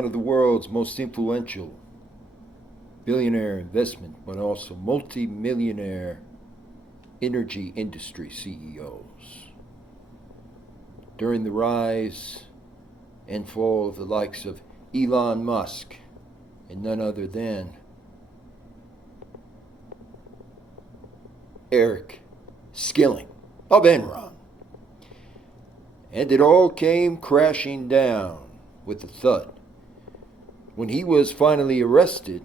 one of the world's most influential billionaire investment, but also multi-millionaire energy industry CEOs. During the rise and fall of the likes of Elon Musk and none other than Eric Skilling of Enron. And it all came crashing down with a thud when he was finally arrested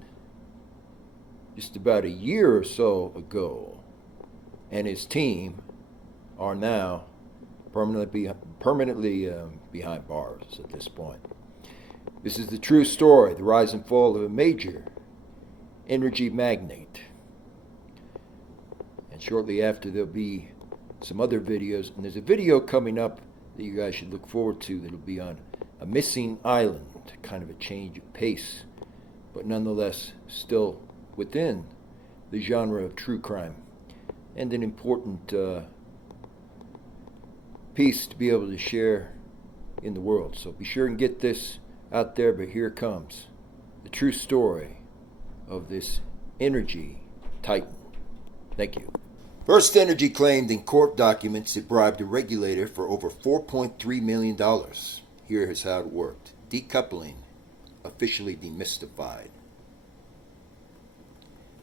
just about a year or so ago, and his team are now permanently behind bars at this point. This is the true story, the rise and fall of a major energy magnate. And shortly after, there'll be some other videos, and there's a video coming up that you guys should look forward to that'll be on a missing island, kind of a change of pace, but nonetheless still within the genre of true crime, and an important piece to be able to share in the world. So be sure and get this out there, but here comes the true story of this energy titan. Thank you. FirstEnergy claimed in court documents it bribed a regulator for over $4.3 million. Here is how it worked. Decoupling officially demystified.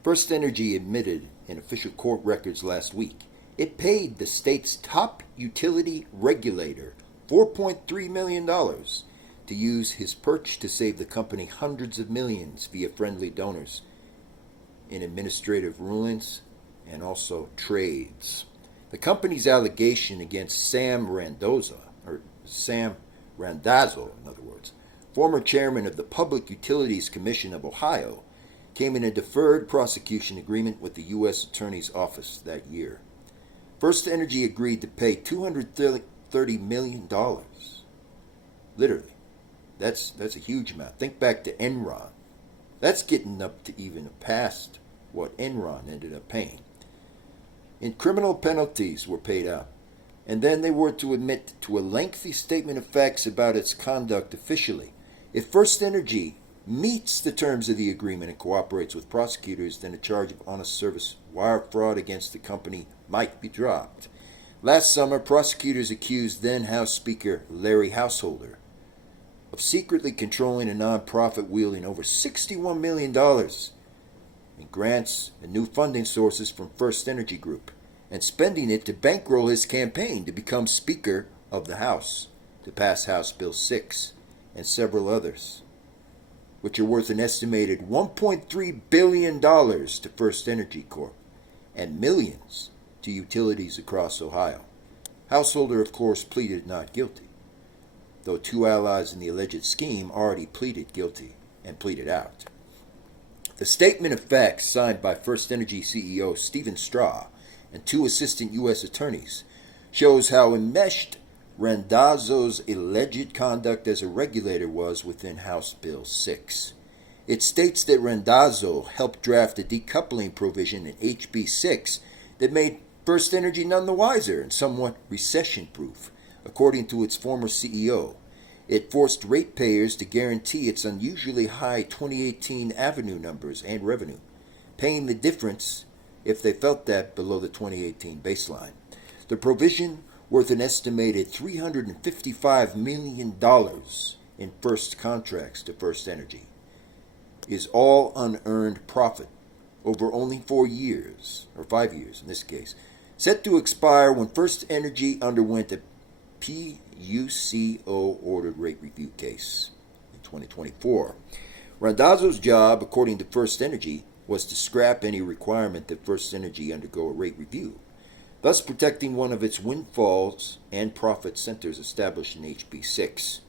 FirstEnergy admitted in official court records last week it paid the state's top utility regulator $4.3 million to use his perch to save the company hundreds of millions via friendly donors in administrative rulings and also trades. The company's allegation against Sam Randazzo, in other words, former chairman of the Public Utilities Commission of Ohio, came in a deferred prosecution agreement with the U.S. Attorney's Office that year. FirstEnergy agreed to pay $230 million. Literally. That's a huge amount. Think back to Enron. That's getting up to even past what Enron ended up paying. And criminal penalties were paid out. And then they were to admit to a lengthy statement of facts about its conduct officially. If FirstEnergy meets the terms of the agreement and cooperates with prosecutors, then a charge of honest service wire fraud against the company might be dropped. Last summer, prosecutors accused then House Speaker Larry Householder of secretly controlling a nonprofit wielding over $61 million in grants and new funding sources from FirstEnergy Group, and spending it to bankroll his campaign to become Speaker of the House, to pass House Bill 6 and several others, which are worth an estimated $1.3 billion to FirstEnergy Corp and millions to utilities across Ohio. Householder, of course, pleaded not guilty, though two allies in the alleged scheme already pleaded guilty and pleaded out. The statement of facts signed by FirstEnergy CEO Stephen Straw and two assistant U.S. attorneys shows how enmeshed Randazzo's alleged conduct as a regulator was within House Bill 6. It states that Randazzo helped draft a decoupling provision in HB 6 that made FirstEnergy none the wiser and somewhat recession-proof. According to its former CEO, it forced ratepayers to guarantee its unusually high 2018 Avenue numbers and revenue, paying the difference if they felt that below the 2018 baseline. The provision, worth an estimated $355 million in first contracts to FirstEnergy, is all unearned profit over only 4 years, or 5 years in this case, set to expire when FirstEnergy underwent a PUCO-ordered rate review case in 2024. Randazzo's job, according to FirstEnergy, was to scrap any requirement that FirstEnergy undergo a rate review, thus protecting one of its windfalls and profit centers established in HB 6.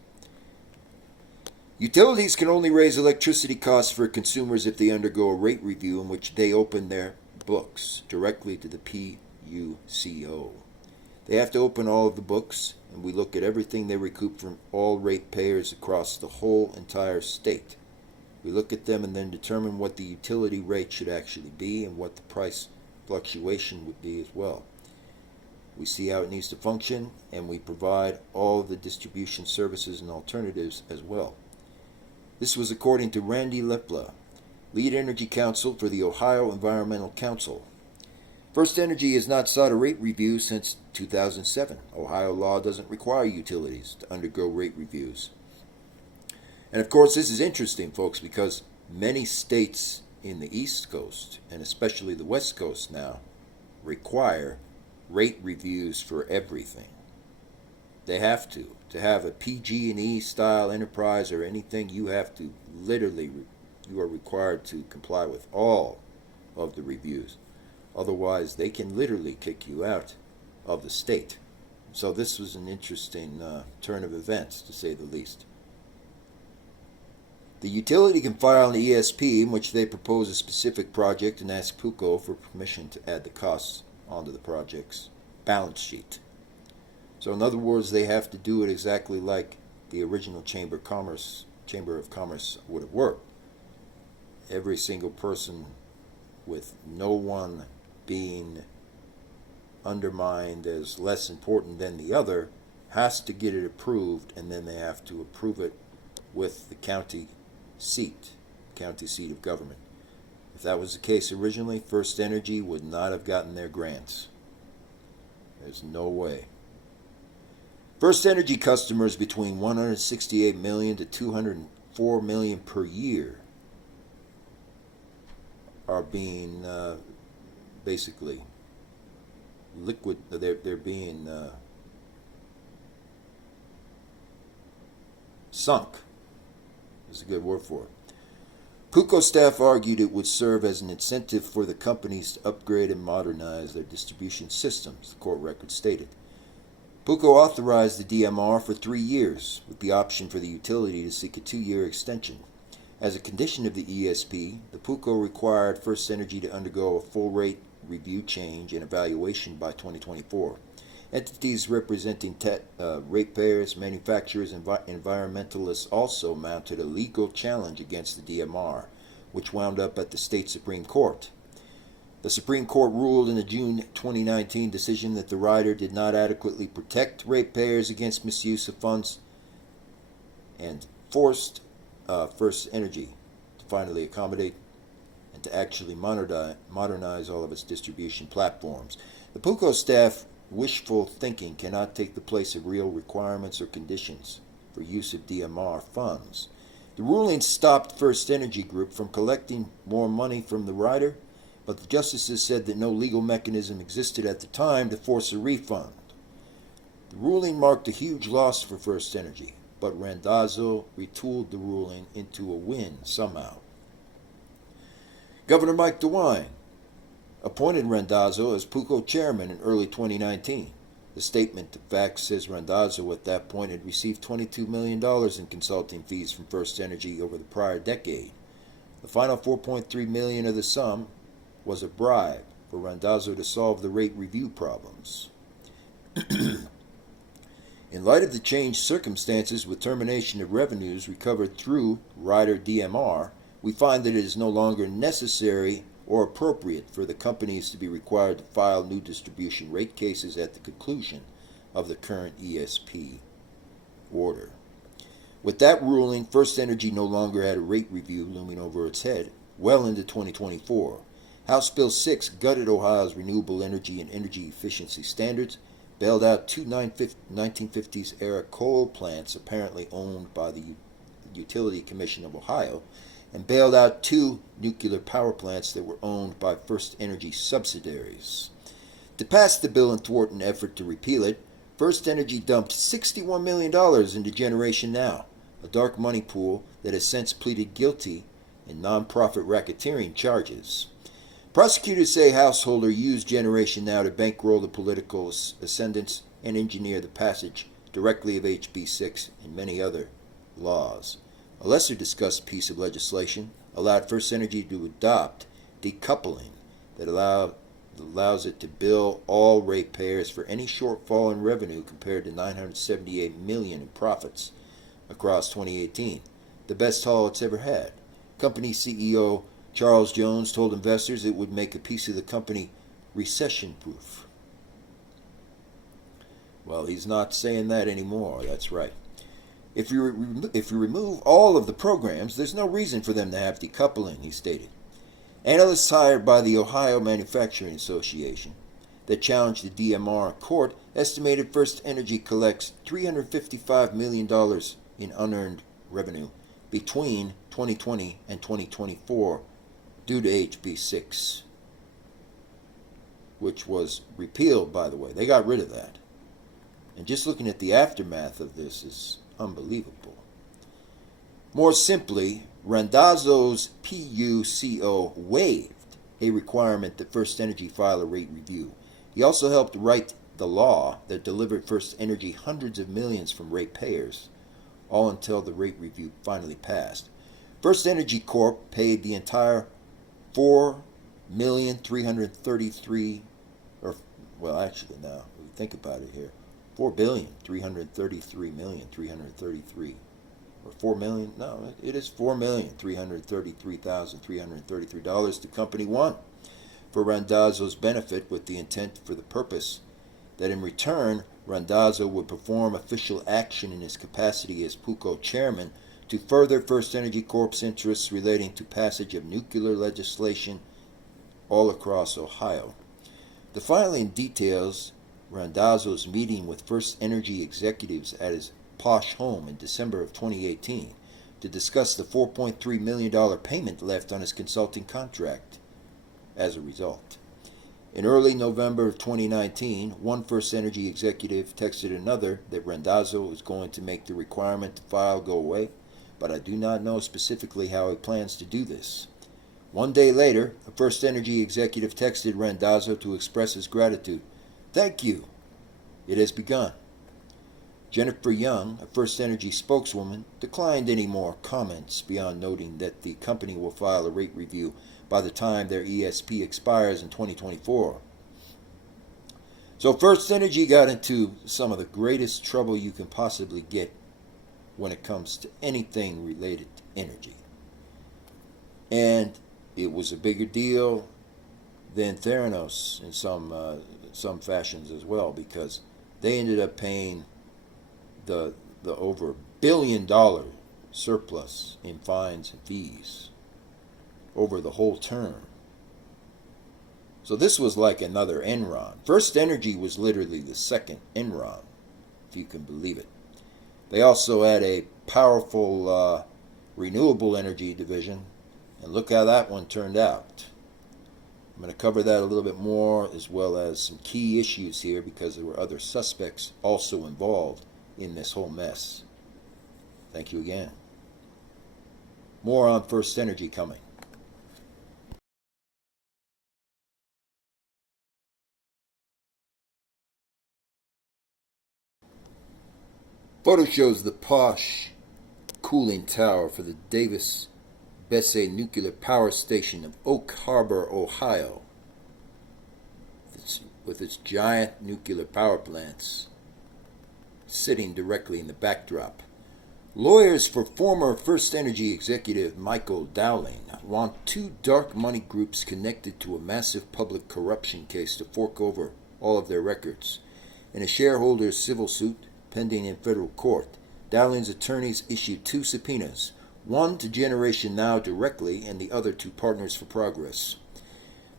Utilities can only raise electricity costs for consumers if they undergo a rate review in which they open their books directly to the PUCO. They have to open all of the books, and we look at everything they recoup from all ratepayers across the whole entire state. We look at them and then determine what the utility rate should actually be and what the price fluctuation would be as well. We see how it needs to function, and we provide all the distribution services and alternatives as well. This was according to Randy Lepla, lead energy counsel for the Ohio Environmental Council. FirstEnergy has not sought a rate review since 2007. Ohio law doesn't require utilities to undergo rate reviews. And of course, this is interesting, folks, because many states in the East Coast, and especially the West Coast now, require rate reviews for everything. They have to. To have a PG&E style enterprise or anything, you have to literally, you are required to comply with all of the reviews. Otherwise, they can literally kick you out of the state. So this was an interesting turn of events, to say the least. The utility can file an ESP in which they propose a specific project and ask PUCO for permission to add the costs onto the project's balance sheet. So in other words, they have to do it exactly like the original Chamber of Commerce would have worked. Every single person, with no one being undermined as less important than the other, has to get it approved, and then they have to approve it with the county seat of government. If that was the case originally, FirstEnergy would not have gotten their grants. There's no way. FirstEnergy customers between 168 million to 204 million per year are being basically liquid. They're being sunk. Is a good word for it. PUCO staff argued it would serve as an incentive for the companies to upgrade and modernize their distribution systems, the court record stated. PUCO authorized the DMR for 3 years, with the option for the utility to seek a 2-year extension. As a condition of the ESP, the PUCO required FirstEnergy to undergo a full rate review change and evaluation by 2024. Entities representing ratepayers, manufacturers, and environmentalists also mounted a legal challenge against the DMR, which wound up at the state Supreme Court. The Supreme Court ruled in a June 2019 decision that the rider did not adequately protect ratepayers against misuse of funds and forced FirstEnergy to finally accommodate and to actually modernize all of its distribution platforms. The PUCO staff wishful thinking cannot take the place of real requirements or conditions for use of DMR funds. The ruling stopped FirstEnergy Group from collecting more money from the rider, but the justices said that no legal mechanism existed at the time to force a refund. The ruling marked a huge loss for FirstEnergy, but Randazzo retooled the ruling into a win somehow. Governor Mike DeWine appointed Randazzo as PUCO chairman in early 2019. The statement of facts says Randazzo at that point had received $22 million in consulting fees from FirstEnergy over the prior decade. The final $4.3 million of the sum was a bribe for Randazzo to solve the rate review problems. In light of the changed circumstances with termination of revenues recovered through rider DMR, we find that it is no longer necessary or appropriate for the companies to be required to file new distribution rate cases at the conclusion of the current ESP order. With that ruling, FirstEnergy no longer had a rate review looming over its head well into 2024. House Bill 6 gutted Ohio's renewable energy and energy efficiency standards, bailed out 2 1950s-era coal plants apparently owned by the Utility Commission of Ohio, and bailed out 2 nuclear power plants that were owned by FirstEnergy subsidiaries. To pass the bill and thwart an effort to repeal it, FirstEnergy dumped $61 million into Generation Now, a dark money pool that has since pleaded guilty in nonprofit racketeering charges. Prosecutors say Householder used Generation Now to bankroll the political ascendants and engineer the passage directly of HB 6 and many other laws. A lesser discussed piece of legislation allowed FirstEnergy to adopt decoupling that allows it to bill all ratepayers for any shortfall in revenue compared to $978 million in profits across 2018, the best haul it's ever had. Company CEO Charles Jones told investors it would make a piece of the company recession-proof. Well, he's not saying that anymore, that's right. If you remove all of the programs, there's no reason for them to have decoupling, he stated. Analysts hired by the Ohio Manufacturing Association that challenged the DMR in court estimated FirstEnergy collects $355 million in unearned revenue between 2020 and 2024 due to HB 6, which was repealed, by the way. They got rid of that. And just looking at the aftermath of this is unbelievable. More simply, Randazzo's PUCO waived a requirement that FirstEnergy file a rate review. He also helped write the law that delivered FirstEnergy hundreds of millions from ratepayers, all until the rate review finally passed. FirstEnergy Corp paid the entire $4,333,000, or well, actually, now think about it here, $4,333,333,000. Or $4 million? No, it is $4,333,333 to Company One for Randazzo's benefit, with the intent for the purpose that in return Randazzo would perform official action in his capacity as PUCO chairman to further FirstEnergy Corp's interests relating to passage of nuclear legislation all across Ohio. The filing details Randazzo's meeting with FirstEnergy executives at his posh home in December of 2018 to discuss the $4.3 million payment left on his consulting contract as a result. In early November of 2019, one FirstEnergy executive texted another that Randazzo was going to make the requirement to file go away, but I do not know specifically how he plans to do this. One day later, a FirstEnergy executive texted Randazzo to express his gratitude. Thank you. It has begun. Jennifer Young, a FirstEnergy spokeswoman, declined any more comments beyond noting that the company will file a rate review by the time their ESP expires in 2024. So FirstEnergy got into some of the greatest trouble you can possibly get when it comes to anything related to energy. And it was a bigger deal than Theranos in some fashions as well, because they ended up paying the over $1 billion surplus in fines and fees over the whole term. So this was like another Enron. FirstEnergy was literally the second Enron, if you can believe it. They also had a powerful renewable energy division, and look how that one turned out. I'm going to cover that a little bit more, as well as some key issues here, because there were other suspects also involved in this whole mess. Thank you again. More on FirstEnergy coming. Photo shows the posh cooling tower for the Davis-Besse Nuclear Power Station of Oak Harbor, Ohio, with its giant nuclear power plants sitting directly in the backdrop. Lawyers for former FirstEnergy executive Michael Dowling want two dark money groups connected to a massive public corruption case to fork over all of their records. In a shareholders' civil suit pending in federal court, Dowling's attorneys issued two subpoenas, one to Generation Now directly and the other to Partners for Progress.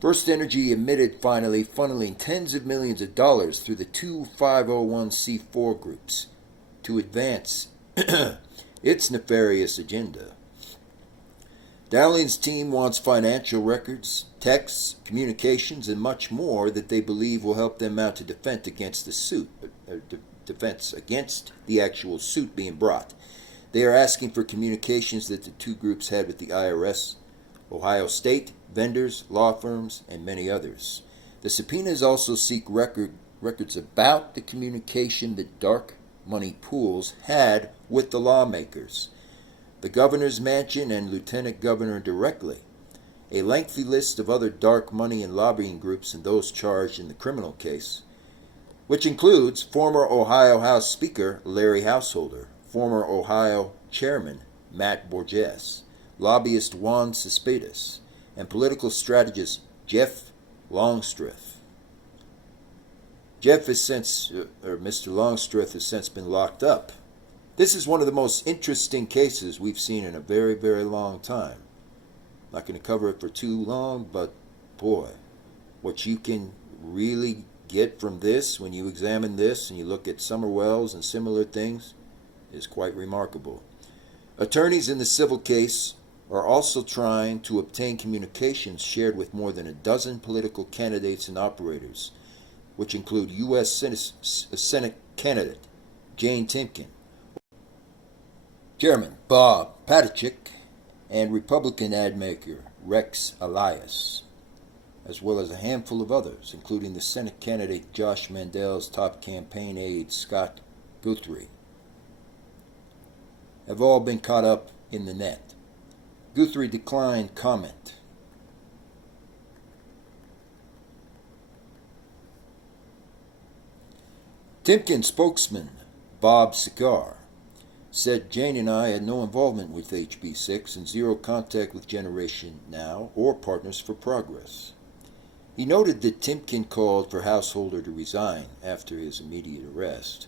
FirstEnergy admitted finally funneling tens of millions of dollars through the two 501c4 groups to advance its nefarious agenda. Dowling's team wants financial records, texts, communications, and much more that they believe will help them mount a defense against the suit, defense against the actual suit being brought. They are asking for communications that the two groups had with the IRS, Ohio State, vendors, law firms, and many others. The subpoenas also seek records about the communication that dark money pools had with the lawmakers, the governor's mansion, and Lieutenant Governor directly. A lengthy list of other dark money and lobbying groups and those charged in the criminal case, which includes former Ohio House Speaker Larry Householder, former Ohio Chairman Matt Borges, lobbyist Juan Cespedes, and political strategist Jeff Longstreth. Mr. Longstreth has since been locked up This is one of the most interesting cases we've seen in a very, very long time. Not going to cover it for too long, but boy, what you can really get from this when you examine this and you look at summer wells and similar things is quite remarkable. Attorneys in the civil case are also trying to obtain communications shared with more than a dozen political candidates and operators, which include U.S. Senate candidate Jane Timken, Chairman Bob Petito, and Republican ad maker Rex Elias, as well as a handful of others, including the Senate candidate Josh Mandel's top campaign aide Scott Guthrie, have all been caught up in the net. Guthrie declined comment. Timken spokesman Bob Sikar said Jane and I had no involvement with HB6 and zero contact with Generation Now or Partners for Progress. He noted that Timken called for Householder to resign after his immediate arrest.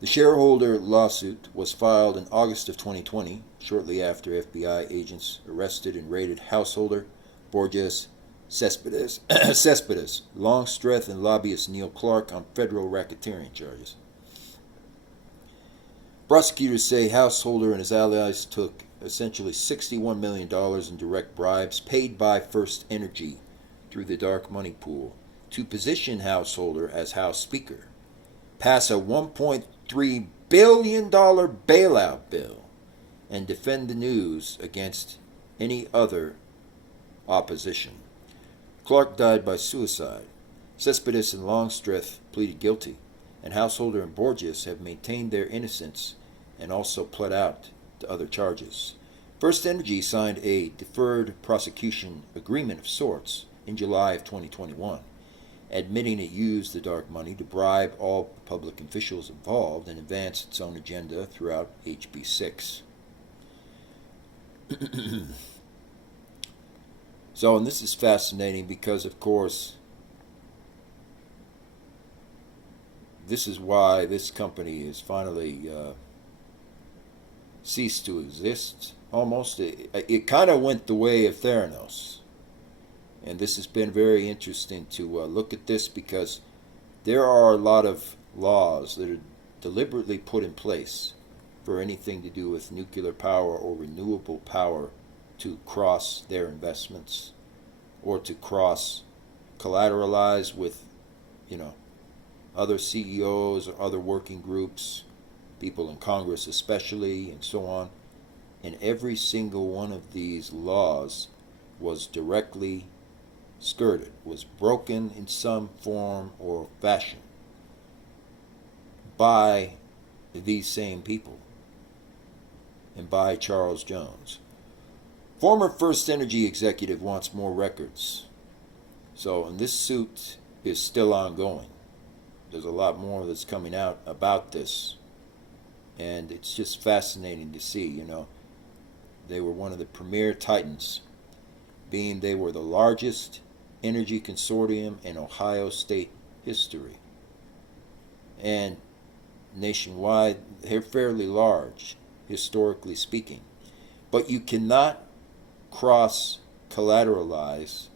The shareholder lawsuit was filed in August of 2020, shortly after FBI agents arrested and raided Householder, Borges, Cespedes, Longstreth, and lobbyist Neil Clark on federal racketeering charges. Prosecutors say Householder and his allies took essentially $61 million in direct bribes paid by FirstEnergy through the dark money pool to position Householder as House Speaker, pass a $1.3 billion bailout bill, and defend the news against any other opposition. Clark died by suicide. Cespedes and Longstreth pleaded guilty, and Householder and Borges have maintained their innocence and also pled out to other charges. FirstEnergy signed a deferred prosecution agreement of sorts in July of 2021, admitting it used the dark money to bribe all public officials involved and advance its own agenda throughout HB6. So, and this is fascinating because, of course, this is why this company has finally ceased to exist. Almost, it kind of went the way of Theranos. And this has been very interesting to look at this because there are a lot of laws that are deliberately put in place for anything to do with nuclear power or renewable power to cross their investments or to cross collateralize with, other CEOs or other working groups, people in Congress especially, and so on. And every single one of these laws was directly skirted, was broken in some form or fashion by these same people and by Charles Jones. Former FirstEnergy executive wants more records. So, and this suit is still ongoing. There's a lot more that's coming out about this. And it's just fascinating to see, They were one of the premier titans, being they were the largest energy consortium in Ohio state history. And nationwide, they're fairly large, historically speaking. But you cannot cross-collateralize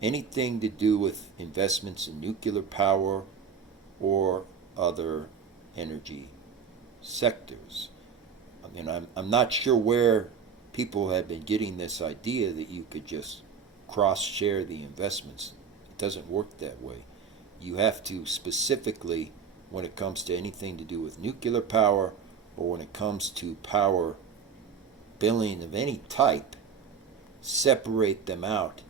anything to do with investments in nuclear power or other energy sectors. I mean, I'm not sure where people have been getting this idea that you could just cross-share the investments. It doesn't work that way. You have to specifically, when it comes to anything to do with nuclear power or when it comes to power billing of any type, separate them out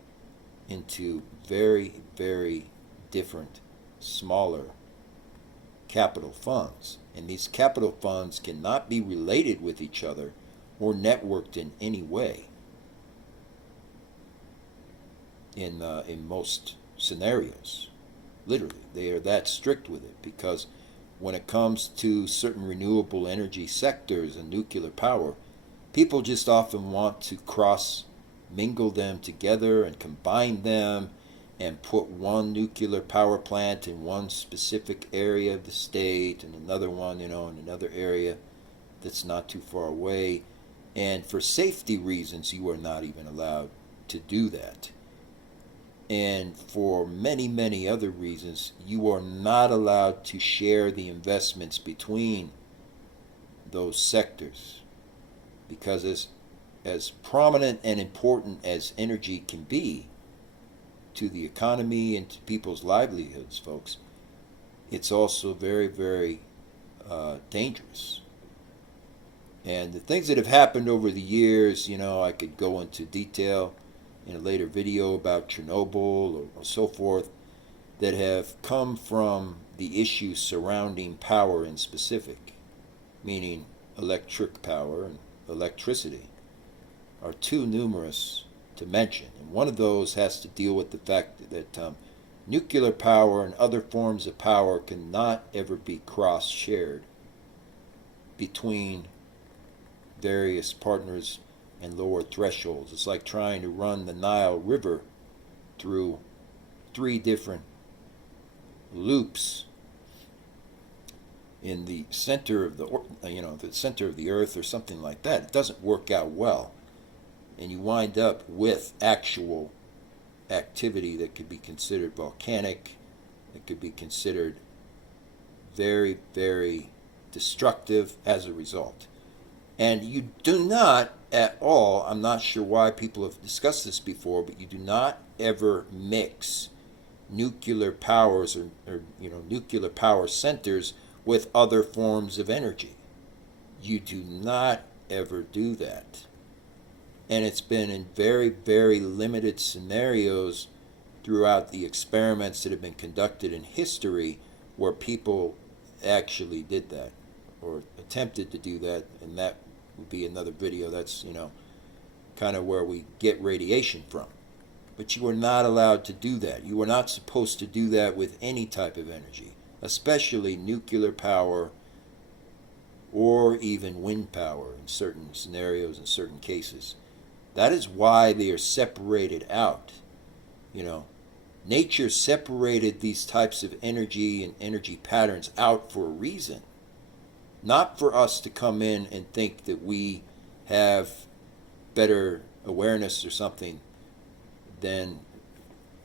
into very, very different, smaller capital funds. And these capital funds cannot be related with each other or networked in any way in most scenarios. Literally, they are that strict with it because when it comes to certain renewable energy sectors and nuclear power, people just often want to mingle them together and combine them and put one nuclear power plant in one specific area of the state and another one, in another area that's not too far away. And for safety reasons, you are not even allowed to do that. And for many, many other reasons, you are not allowed to share the investments between those sectors. Because as prominent and important as energy can be to the economy and to people's livelihoods, folks, it's also very, very dangerous. And the things that have happened over the years, I could go into detail in a later video about Chernobyl or so forth, that have come from the issues surrounding power in specific, meaning electric power and electricity, are too numerous to mention. And one of those has to deal with the fact that nuclear power and other forms of power cannot ever be cross-shared between various partners and lower thresholds. It's like trying to run the Nile River through 3 different loops in the center of the center of the earth or something like that. It doesn't work out well, and you wind up with actual activity that could be considered volcanic, that could be considered very, very destructive as a result. And you do not at all, I'm not sure why people have discussed this before, but you do not ever mix nuclear powers or nuclear power centers with other forms of energy. You do not ever do that. And it's been in very, very limited scenarios throughout the experiments that have been conducted in history where people actually did that or attempted to do that, and that would be another video. That's, kind of where we get radiation from. But you are not allowed to do that. You are not supposed to do that with any type of energy, especially nuclear power or even wind power in certain scenarios, in certain cases. That is why they are separated out. Nature separated these types of energy and energy patterns out for a reason. Not for us to come in and think that we have better awareness or something than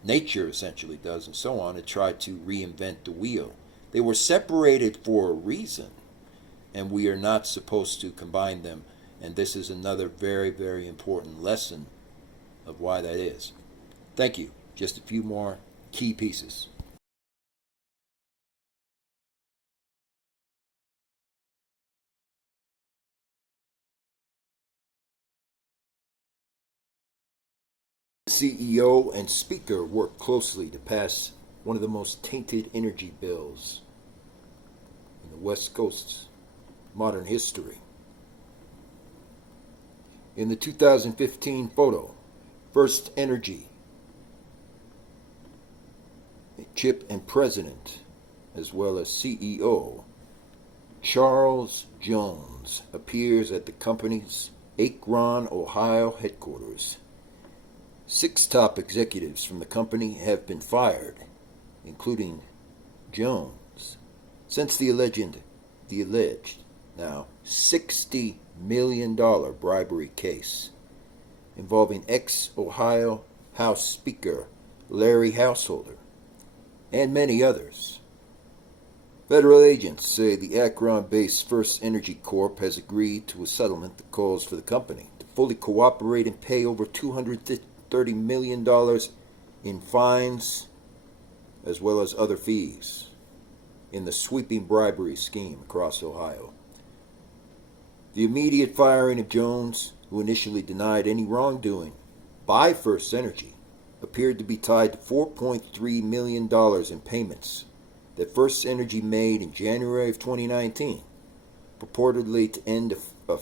nature essentially does, and so on, and try to reinvent the wheel. They were separated for a reason, and we are not supposed to combine them. And this is another very, very important lesson of why that is. Thank you. Just a few more key pieces. The CEO and Speaker worked closely to pass one of the most tainted energy bills in the West Coast's modern history. In the 2015 photo, FirstEnergy, Chip and President, as well as CEO, Charles Jones, appears at the company's Akron, Ohio headquarters. 6 top executives from the company have been fired, including Jones, since the alleged now $60 million bribery case involving ex-Ohio House Speaker Larry Householder and many others. Federal agents say the Akron-based FirstEnergy Corp has agreed to a settlement that calls for the company to fully cooperate and pay over $230 million in fines as well as other fees in the sweeping bribery scheme across Ohio. The immediate firing of Jones, who initially denied any wrongdoing by FirstEnergy, appeared to be tied to $4.3 million in payments that FirstEnergy made in January of 2019, purportedly to end a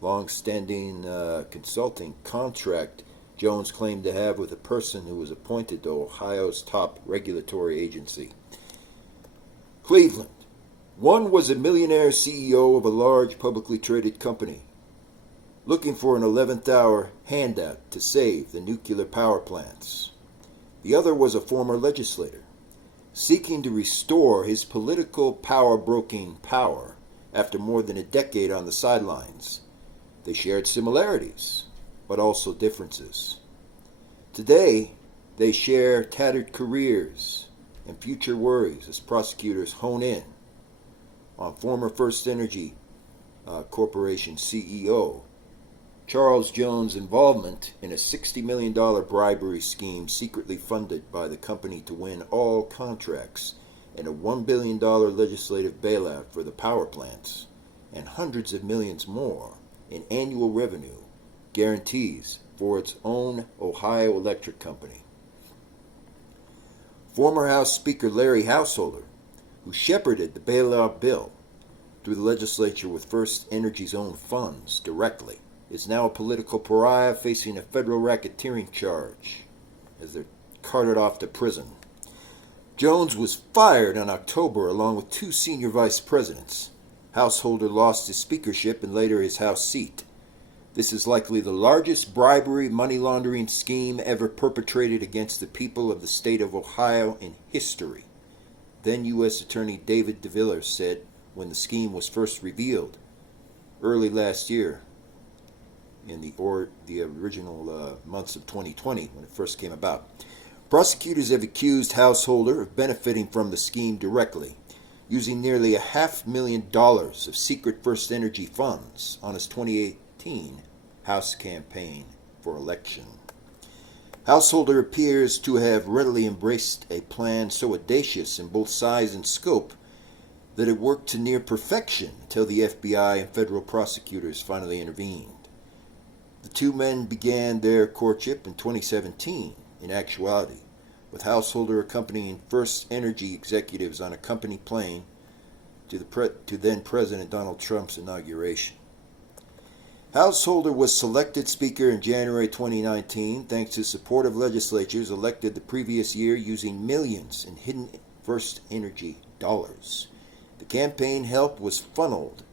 long-standing consulting contract Jones claimed to have with a person who was appointed to Ohio's top regulatory agency. Cleveland. One was a millionaire CEO of a large publicly traded company, looking for an 11th hour handout to save the nuclear power plants. The other was a former legislator, seeking to restore his political power-broking power after more than a decade on the sidelines. They shared similarities, but also differences. Today, they share tattered careers and future worries as prosecutors hone in on former FirstEnergy Corporation CEO Charles Jones' involvement in a $60 million bribery scheme secretly funded by the company to win all contracts, and a $1 billion legislative bailout for the power plants, and hundreds of millions more in annual revenue guarantees for its own Ohio Electric Company. Former House Speaker Larry Householder, who shepherded the bailout bill through the legislature with FirstEnergy's own funds directly, is now a political pariah facing a federal racketeering charge as they're carted off to prison. Jones was fired in October along with two senior vice presidents. Householder lost his speakership and later his House seat. This is likely the largest bribery money laundering scheme ever perpetrated against the people of the state of Ohio in history, then U.S. Attorney David DeVillers said when the scheme was first revealed early last year in the original months of 2020 when it first came about. Prosecutors have accused Householder of benefiting from the scheme directly, using nearly $500,000 of secret FirstEnergy funds on his 2018 House campaign for election. Householder appears to have readily embraced a plan so audacious in both size and scope that it worked to near perfection until the FBI and federal prosecutors finally intervened. The two men began their courtship in 2017, in actuality, with Householder accompanying FirstEnergy executives on a company plane to then President Donald Trump's inauguration. Householder was selected Speaker in January 2019 thanks to supportive legislatures elected the previous year using millions in hidden FirstEnergy dollars. The campaign help was funneled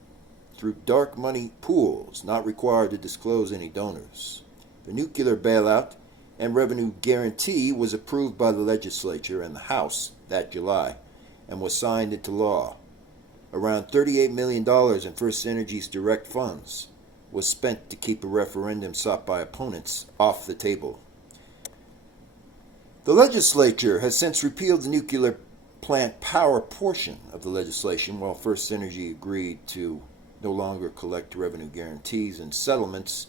through dark money pools, not required to disclose any donors. The nuclear bailout and revenue guarantee was approved by the legislature and the House that July and was signed into law. Around $38 million in FirstEnergy's direct funds was spent to keep a referendum sought by opponents off the table. The legislature has since repealed the nuclear plant power portion of the legislation, while FirstEnergy agreed to no longer collect revenue guarantees and settlements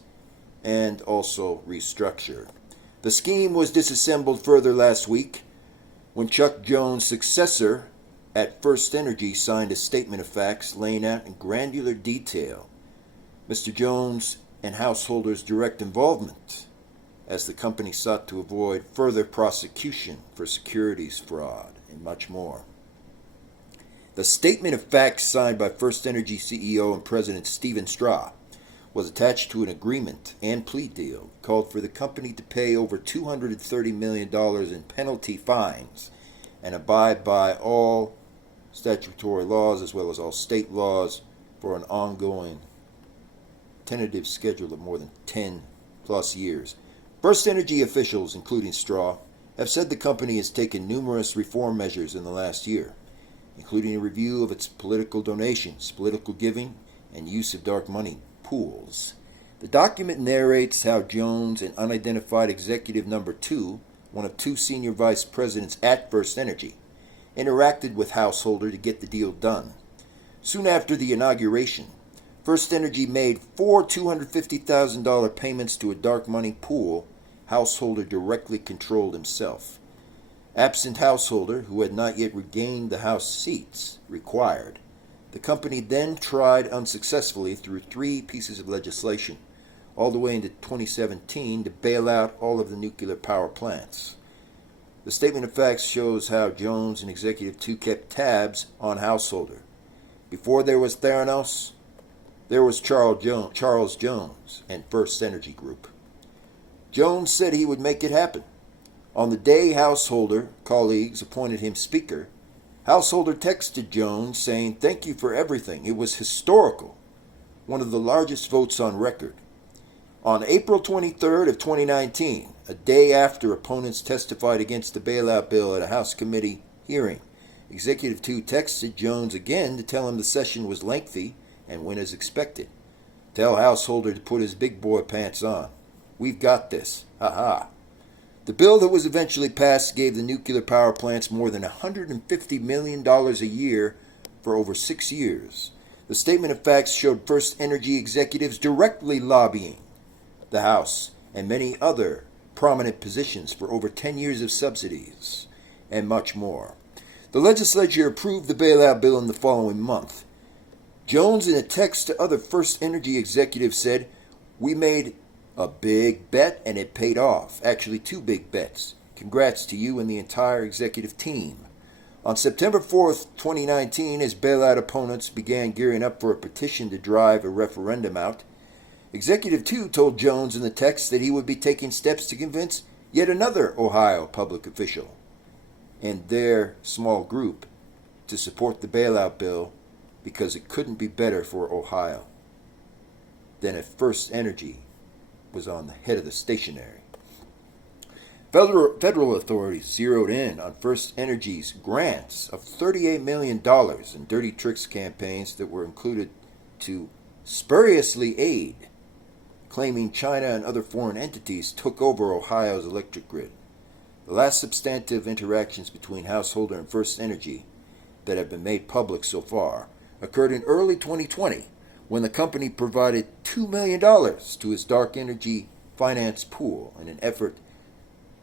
and also restructure. The scheme was disassembled further last week when Chuck Jones' successor at FirstEnergy signed a statement of facts laying out in granular detail Mr. Jones and Householder's direct involvement as the company sought to avoid further prosecution for securities fraud and much more. The statement of facts signed by FirstEnergy CEO and President Stephen Straw was attached to an agreement and plea deal that called for the company to pay over $230 million in penalty fines and abide by all statutory laws as well as all state laws for an ongoing tentative schedule of more than 10 plus years. FirstEnergy officials, including Straw, have said the company has taken numerous reform measures in the last year, including a review of its political donations, political giving, and use of dark money pools. The document narrates how Jones and unidentified executive number 2, one of two senior vice presidents at FirstEnergy, interacted with Householder to get the deal done. Soon after the inauguration, FirstEnergy made four $250,000 payments to a dark money pool Householder directly controlled himself. Absent Householder, who had not yet regained the House seats required, the company then tried unsuccessfully through three pieces of legislation, all the way into 2017, to bail out all of the nuclear power plants. The statement of facts shows how Jones and Executive 2 kept tabs on Householder. Before there was Theranos, there was Charles Jones and FirstEnergy Group. Jones said he would make it happen. On the day Householder colleagues appointed him Speaker, Householder texted Jones saying, "Thank you for everything. It was historical. One of the largest votes on record." On April 23rd of 2019, a day after opponents testified against the bailout bill at a House committee hearing, Executive 2 texted Jones again to tell him the session was lengthy and went as expected. Tell Householder to put his big boy pants on. We've got this. Ha ha. The bill that was eventually passed gave the nuclear power plants more than $150 million a year for over 6 years. The statement of facts showed FirstEnergy executives directly lobbying the House and many other prominent positions for over 10 years of subsidies and much more. The legislature approved the bailout bill in the following month. Jones, in a text to other FirstEnergy executives, said, "We made a big bet and it paid off. Actually, 2 big bets. Congrats to you and the entire executive team." On September 4th, 2019, as bailout opponents began gearing up for a petition to drive a referendum out, Executive 2 told Jones in the text that he would be taking steps to convince yet another Ohio public official and their small group to support the bailout bill because it couldn't be better for Ohio than if FirstEnergy was on the head of the stationery. Federal authorities zeroed in on FirstEnergy's grants of $38 million in dirty tricks campaigns that were included to spuriously aid, claiming China and other foreign entities took over Ohio's electric grid. The last substantive interactions between Householder and FirstEnergy that have been made public so far occurred in early 2020 when the company provided $2 million to its dark energy finance pool in an effort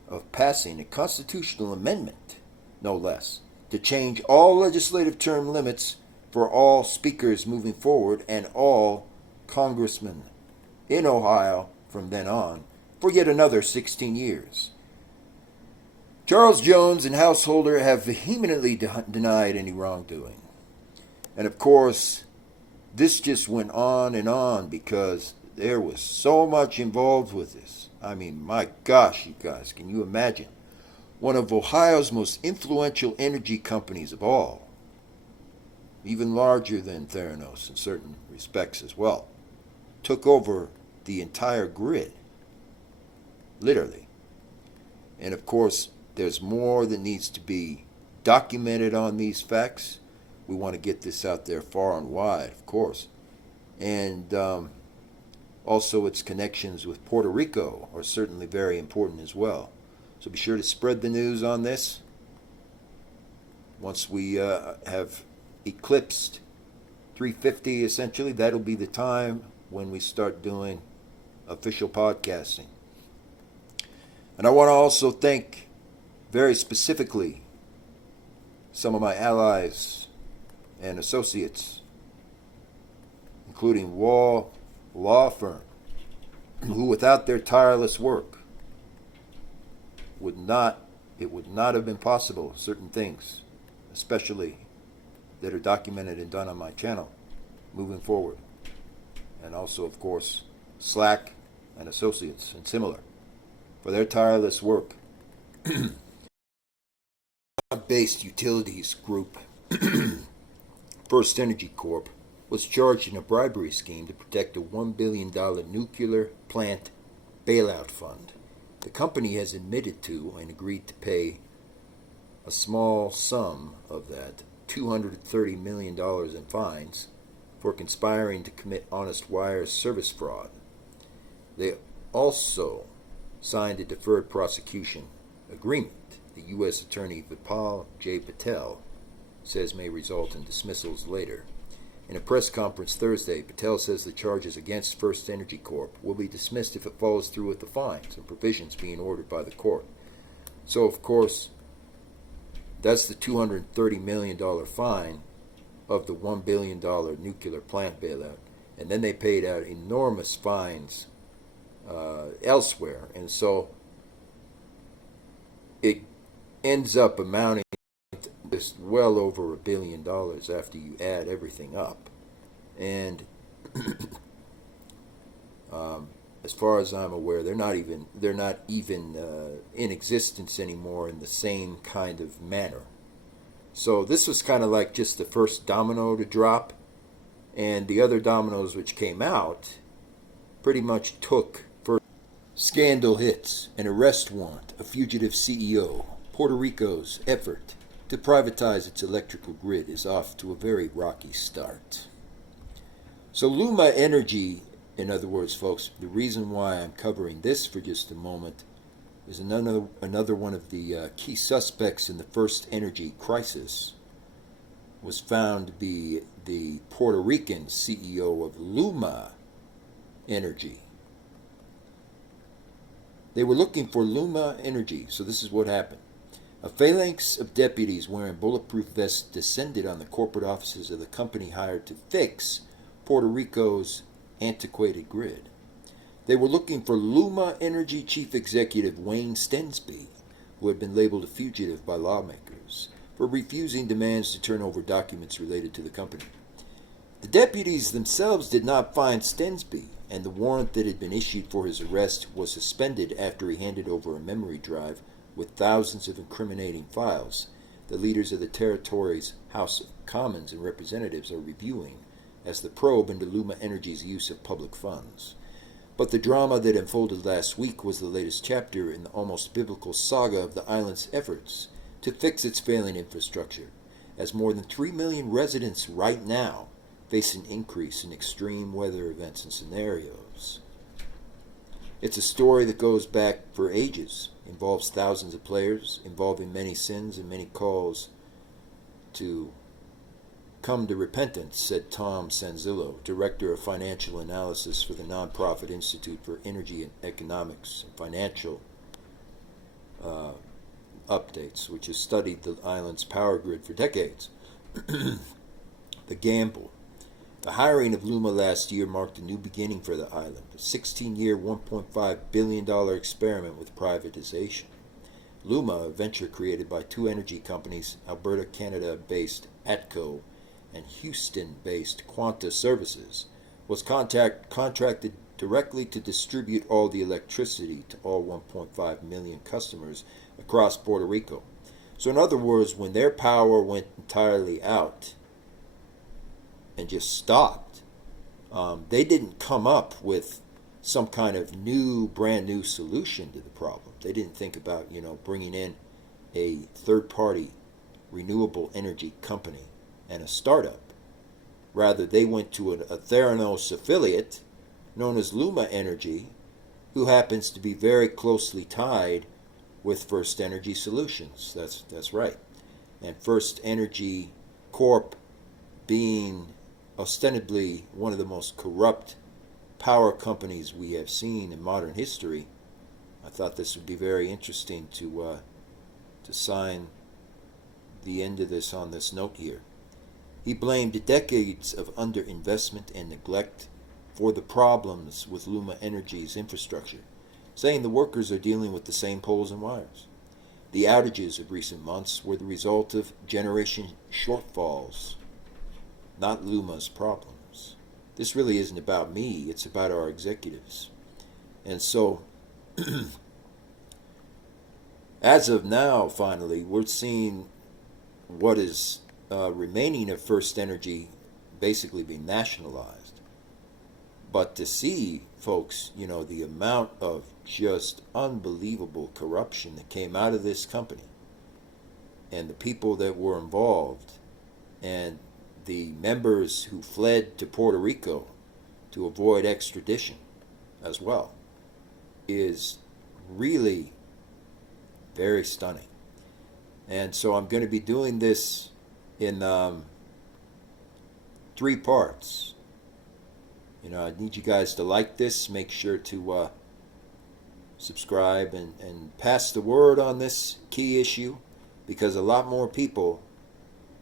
of passing a constitutional amendment, no less, to change all legislative term limits for all speakers moving forward and all congressmen in Ohio from then on for yet another 16 years. Charles Jones and Householder have vehemently denied any wrongdoing. And of course, this just went on because there was so much involved with this. I mean, my gosh, you guys, can you imagine? One of Ohio's most influential energy companies of all, even larger than Theranos in certain respects as well, took over the entire grid, literally. And of course, there's more that needs to be documented on these facts. We want to get this out there far and wide, of course. And also its connections with Puerto Rico are certainly very important as well. So be sure to spread the news on this. Once we have eclipsed 350, essentially, that'll be the time when we start doing official podcasting. And I want to also thank very specifically some of my allies and associates, including Wall Law Firm, who without their tireless work it would not have been possible, certain things, especially that are documented and done on my channel moving forward. And also, of course, Slack and Associates and similar for their tireless work. Based utilities group FirstEnergy Corp was charged in a bribery scheme to protect a $1 billion nuclear plant bailout fund. The company has admitted to and agreed to pay a small sum of that, $230 million in fines, for conspiring to commit honest wire service fraud. They also signed a deferred prosecution agreement. The U.S. Attorney Vipal J. Patel says may result in dismissals later. In a press conference Thursday, Patel says the charges against FirstEnergy Corp will be dismissed if it follows through with the fines and provisions being ordered by the court. So, of course, that's the $230 million fine of the $1 billion nuclear plant bailout. And then they paid out enormous fines elsewhere. And so it ends up amounting to just well over $1 billion after you add everything up. And as far as I'm aware, they're not even in existence anymore in the same kind of manner. So this was kind of like just the first domino to drop, and the other dominoes which came out pretty much took Scandal hits, an arrest warrant, a fugitive CEO. Puerto Rico's effort to privatize its electrical grid is off to a very rocky start. So, Luma Energy, in other words, folks, the reason why I'm covering this for just a moment is another one of the key suspects in the FirstEnergy crisis was found to be the Puerto Rican CEO of Luma Energy. They were looking for Luma Energy, so this is what happened. A phalanx of deputies wearing bulletproof vests descended on the corporate offices of the company hired to fix Puerto Rico's antiquated grid. They were looking for Luma Energy Chief Executive Wayne Stensby, who had been labeled a fugitive by lawmakers for refusing demands to turn over documents related to the company. The deputies themselves did not find Stensby, and the warrant that had been issued for his arrest was suspended after he handed over a memory drive with thousands of incriminating files the leaders of the territory's House of Commons and Representatives are reviewing as the probe into Luma Energy's use of public funds. But the drama that unfolded last week was the latest chapter in the almost biblical saga of the island's efforts to fix its failing infrastructure, as more than 3 million residents right now face an increase in extreme weather events and scenarios. It's a story that goes back for ages, involves thousands of players, involving many sins and many calls to come to repentance, said Tom Sanzillo, Director of Financial Analysis for the nonprofit Institute for Energy and Economics and Financial Updates, which has studied the island's power grid for decades. The gamble. The hiring of Luma last year marked a new beginning for the island, a 16-year, $1.5 billion experiment with privatization. Luma, a venture created by two energy companies, Alberta, Canada-based ATCO and Houston-based Quanta Services, was contracted directly to distribute all the electricity to all 1.5 million customers across Puerto Rico. So in other words, when their power went entirely out and just stopped, they didn't come up with some kind of brand new solution to the problem. They didn't think about, bringing in a third-party renewable energy company and a startup. Rather, they went to a Theranos affiliate known as Luma Energy, who happens to be very closely tied with FirstEnergy Solutions. That's right. And FirstEnergy Corp being ostensibly one of the most corrupt power companies we have seen in modern history, I thought this would be very interesting to sign the end of this on this note here. He blamed decades of underinvestment and neglect for the problems with Luma Energy's infrastructure, saying the workers are dealing with the same poles and wires. The outages of recent months were the result of generation shortfalls, not Luma's problems. This really isn't about me, it's about our executives. And so, as of now, finally, we're seeing what is remaining of FirstEnergy basically being nationalized. But to see, folks, the amount of just unbelievable corruption that came out of this company and the people that were involved and the members who fled to Puerto Rico to avoid extradition as well is really very stunning. And so I'm going to be doing this in 3 parts. I need you guys to like this. Make sure to subscribe and pass the word on this key issue, because a lot more people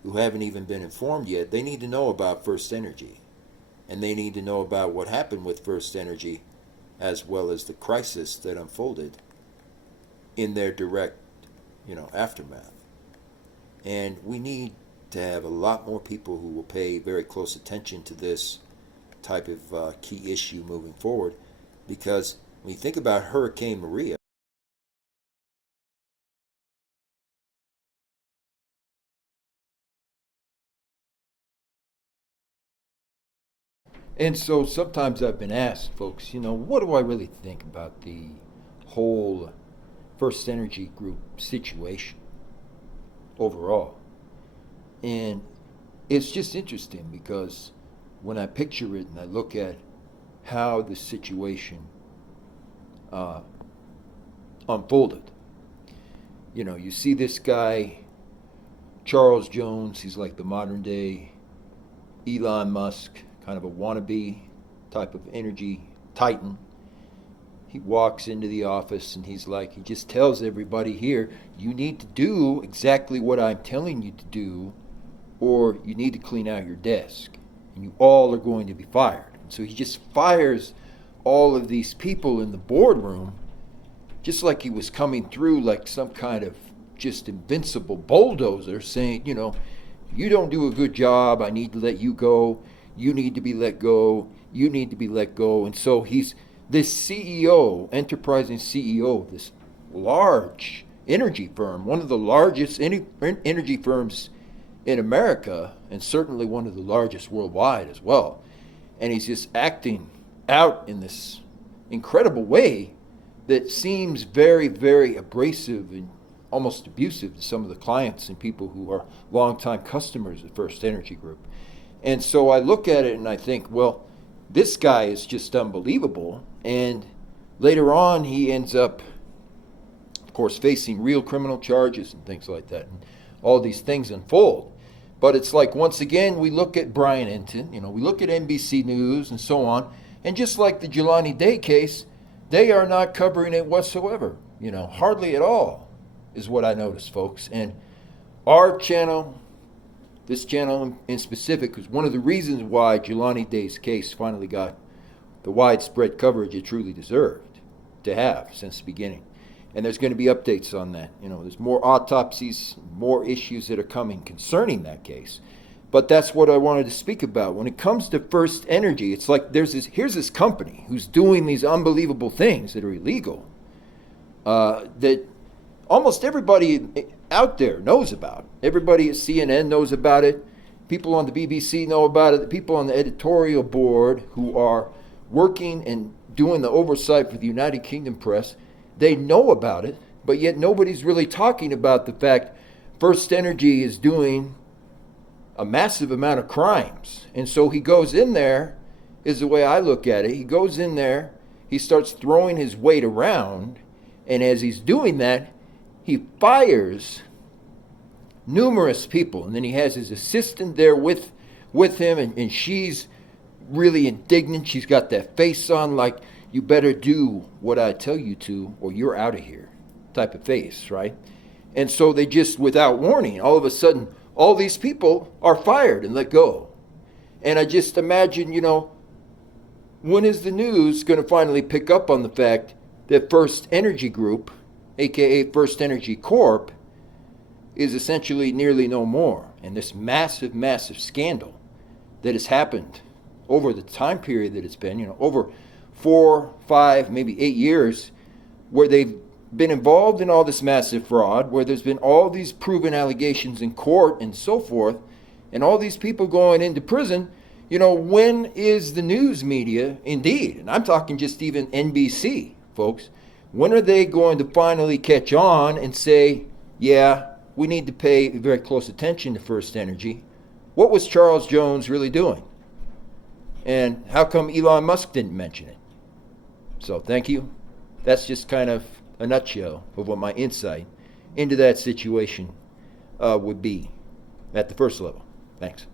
who haven't even been informed yet, they need to know about FirstEnergy. And they need to know about what happened with FirstEnergy, as well as the crisis that unfolded in their direct, aftermath. And we need to have a lot more people who will pay very close attention to this type of key issue moving forward, because when you think about Hurricane Maria, and so sometimes I've been asked, folks, what do I really think about the whole FirstEnergy Group situation overall. And it's just interesting because when I picture it and I look at how the situation unfolded, you see this guy, Charles Jones, he's like the modern day Elon Musk, kind of a wannabe type of energy titan. He walks into the office and he just tells everybody here, you need to do exactly what I'm telling you to do, or you need to clean out your desk, and you all are going to be fired. And so he just fires all of these people in the boardroom, just like he was coming through like some kind of just invincible bulldozer saying, you don't do a good job, I need to let you go, you need to be let go, you need to be let go. And so he's this CEO, enterprising CEO of this large energy firm, one of the largest energy firms in America, and certainly one of the largest worldwide as well. And he's just acting out in this incredible way that seems very, very abrasive and almost abusive to some of the clients and people who are longtime customers of FirstEnergy Group. And so I look at it and I think, well, this guy is just unbelievable. And later on, he ends up, of course, facing real criminal charges and things like that. And all these things unfold. But it's like, once again, we look at Brian Enton, we look at NBC News and so on. And just like the Jelani Day case, they are not covering it whatsoever. Hardly at all is what I noticed, folks. And our channel, this channel in specific, was one of the reasons why Jelani Day's case finally got the widespread coverage it truly deserved to have since the beginning. And there's going to be updates on that. There's more autopsies, more issues that are coming concerning that case. But that's what I wanted to speak about. When it comes to FirstEnergy, it's like here's this company who's doing these unbelievable things that are illegal, that almost everybody out there knows about. Everybody at CNN knows about it. People on the BBC know about it. The people on the editorial board who are working and doing the oversight for the United Kingdom press, they know about it, but yet nobody's really talking about the fact FirstEnergy is doing a massive amount of crimes. And so he goes in there, is the way I look at it. He goes in there, he starts throwing his weight around, and as he's doing that, he fires numerous people. And then he has his assistant there with him, and she's really indignant. She's got that face on like, you better do what I tell you to, or you're out of here type of face, right? And so they just, without warning, all of a sudden, all these people are fired and let go. And I just imagine, when is the news going to finally pick up on the fact that FirstEnergy Group, aka FirstEnergy Corp, is essentially nearly no more? And this massive, massive scandal that has happened over the time period that it's been, over 4, 5, maybe 8 years, where they've been involved in all this massive fraud, where there's been all these proven allegations in court and so forth, and all these people going into prison. When is the news media, indeed, and I'm talking just even NBC, folks, when are they going to finally catch on and say, yeah, we need to pay very close attention to FirstEnergy? What was Charles Jones really doing? And how come Elon Musk didn't mention it? So thank you. That's just kind of a nutshell of what my insight into that situation would be at the first level. Thanks.